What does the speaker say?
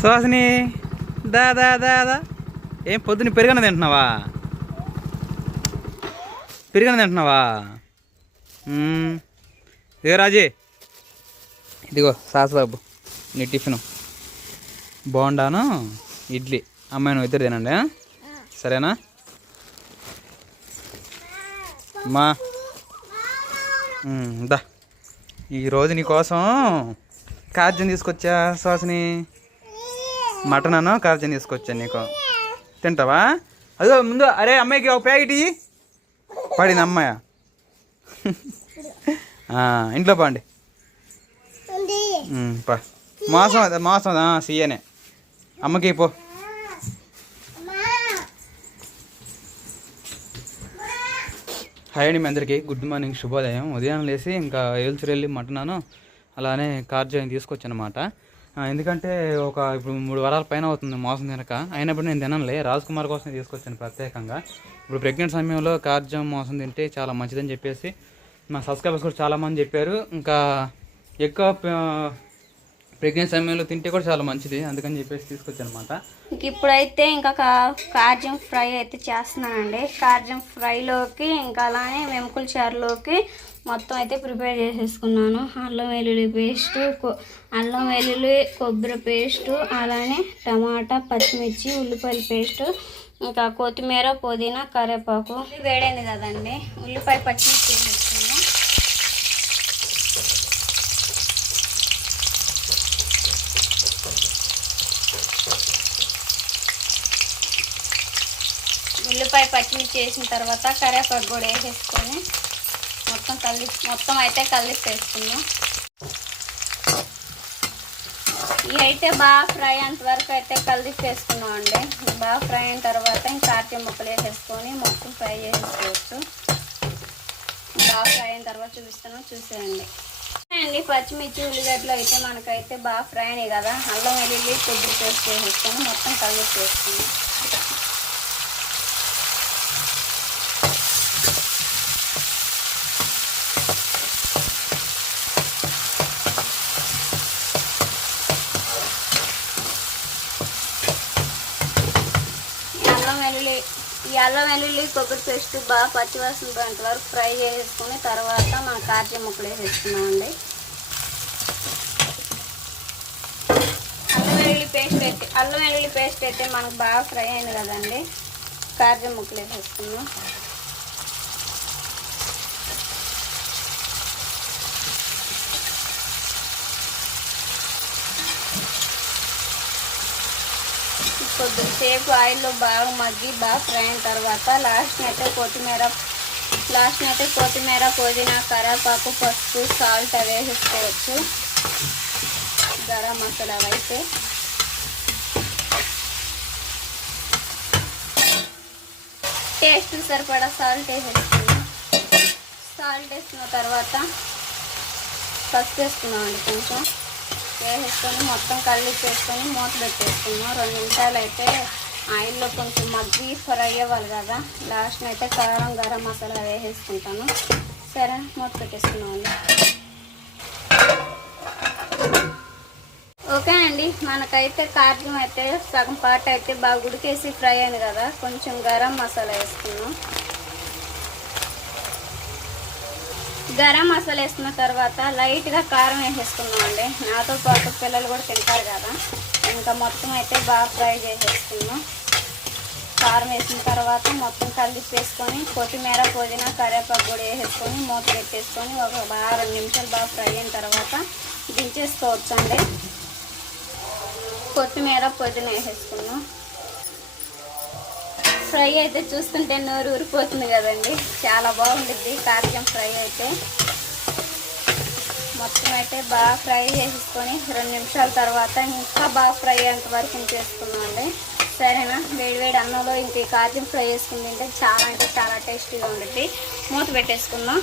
సుహాసిని దా దా దా దా. ఏం పొద్దున్న పెరుగన్న తింటున్నావా? పెరుగన్న తింటున్నావా? ఇదిగో రాజీ, ఇదిగో సాసబాబు నీ టిఫిను. బోండాను ఇడ్లీ. అమ్మాయి నువ్వు ఇద్దరు తినండి, సరేనా? మా దా, ఈరోజు నీకోసం కార్జన్ తీసుకొచ్చా సుహాసిని. మటన్ అను కార్జన్ తీసుకొచ్చా నీకు. తింటావా? అదో ముందు అరే అమ్మాయికి ఒక ప్యాకెట్ ఇయ్యి. పడింది అమ్మాయి. ఇంట్లో పండి పా. మోసం అదే మోసం సీయనే. అమ్మకి పో. హాయ్ అండి, మీ అందరికీ గుడ్ మార్నింగ్, శుభోదయం. ఉదయం లేసి ఇంకా ఏల్చూరు వెళ్ళి మటనాను అలానే కార్జన్ తీసుకొచ్చానమాట. ఎందుకంటే ఇప్పుడు 3 వారాల పైన అవుతుంది మోసం తినక. అయినప్పుడు నేను తినలే, రాజ్ కుమార్ కోసం తీసుకొచ్చాను ప్రత్యేకంగా. ఇప్పుడు ప్రెగ్నెంట్ సమయంలో కార్జం మోసం తింటే చాలా మంచిదని చెప్పేసి మా సబ్స్క్రైబర్స్ కూడా చాలామంది చెప్పారు. ఇంకా ఎక్కువ ప్రెగ్నెంట్ సమయంలో తింటే కూడా చాలా మంచిది, అందుకని చెప్పేసి తీసుకొచ్చాను అనమాట. ఇప్పుడైతే ఇంకా కార్జం ఫ్రై అయితే చేస్తున్నానండి. కార్జం ఫ్రైలోకి ఇంకా అలానే వెంకుల చారులోకి మొత్తం అయితే ప్రిపేర్ చేసేసుకున్నాను. అల్లం వెల్లుల్లి పేస్టు, అల్లం వెల్లుల్లి కొబ్బరి పేస్టు, అలానే టమాటా, పచ్చిమిర్చి, ఉల్లిపాయల పేస్టు, ఇంకా కొత్తిమీర, పుదీనా, కరివేపాకు. వేడైంది కదండి, ఉల్లిపాయ పచ్చిమిర్చి వేసేసుకుందాం. ఉల్లిపాయ పచ్చిమిర్చి వేసిన తర్వాత కరివేపాకు కూడా వేసేసుకొని మొత్తం అయితే కలిపేసుకుందాం. ఇవి అయితే బాగా ఫ్రై అంతవరకు అయితే కలిపేసుకున్నాం అండి. బాగా ఫ్రై అయిన తర్వాత ఇంకా కార్జం ముక్కలు వేసేసుకొని మొత్తం ఫ్రై చేసేసుకోవచ్చు. బాగా ఫ్రై అయిన తర్వాత చూసేయండి అండి. పచ్చిమిర్చి ఉల్లిగడ్డలు అయితే మనకైతే బాగా ఫ్రై అయినాయి కదా. అల్లం వెల్లుల్లి కొబ్బరి పేస్ట్ వేసేసుకొని మొత్తం కలిపేసుకుందాం. ఈ అల్లం వెల్లుల్లి కొబ్బరి పేస్ట్ బాగా పచ్చివాసన పోయేంత వరకు ఫ్రై చేసుకుని తర్వాత మనం కార్జం ముక్కలు వేసేసుకున్నామండి. అల్లం వెల్లుల్లి పేస్ట్ అయితే మనకు బాగా ఫ్రై అయింది కదండి. కార్జం ముక్కలు వేసేసుకున్నాం. కొద్దిసేపు ఆయిల్లో బాగా మగ్గి బాగా ఫ్రై అయిన తర్వాత లాస్ట్ అయితే కొత్తిమీర, పుదీనా, కరివేపాకు, పసుపు, సాల్ట్ అవి వేసేసుకోవచ్చు. గరం మసాలా అయితే టేస్ట్ సరిపడా సాల్ట్ వేసేసుకున్నాం. సాల్ట్ వేసుకున్న తర్వాత పసుపు వేసుకున్నామండి. కొంచెం వేసేసుకొని మొత్తం కలిపేసుకొని మూత పెట్టేసుకున్నాం. 2 నిమిషాలు అయితే ఆయిల్లో కొంచెం మగ్గి ఫ్రై అవ్వాలి కదా. లాస్ట్ అయితే కారం, గరం మసాలా వేసేసుకుంటాను. సరే, మూత పెట్టేసుకున్నామండి. ఓకే అండి, మనకైతే కార్జం అయితే సగం పార్ట్ అయితే బాగా ఉడికేసి ఫ్రై అయింది కదా. కొంచెం గరం మసాలా వేసుకున్నాం. గరం మసాలా వేసుకున్న తర్వాత లైట్గా కారం వేసేసుకున్నాం అండి. నాతో పాటు పిల్లలు కూడా తింటారు కదా. ఇంకా మొత్తం అయితే బాగా ఫ్రై చేసేసుకున్నాం. కారం వేసిన తర్వాత మొత్తం కలిపేసుకొని కొత్తిమీర, పుదీనా, కరివేపాకు కూడా వేసేసుకొని మూత పెట్టేసుకొని ఒక 2 నిమిషాలు బాగా ఫ్రై అయిన తర్వాత దించేసుకోవచ్చు అండి. కొత్తిమీర, పుదీనా వేసేసుకున్నాం. ఫ్రై అయితే చూస్తుంటే నోరు ఊరిపోతుంది కదండి. చాలా బాగుంటుంది కార్జం ఫ్రై అయితే. మొత్తం అయితే బాగా ఫ్రై చేసేసుకొని 2 నిమిషాల తర్వాత ఇంకా బాగా ఫ్రై అయ్యేంత వరకు ఉంచేసుకున్నామండి. సరేనా? వేడివేడి అన్నంలో ఇంక కార్జం ఫ్రై చేసుకుని తింటే చాలా అంటే చాలా టేస్టీగా ఉంటుంది. మూత పెట్టేసుకుందాం.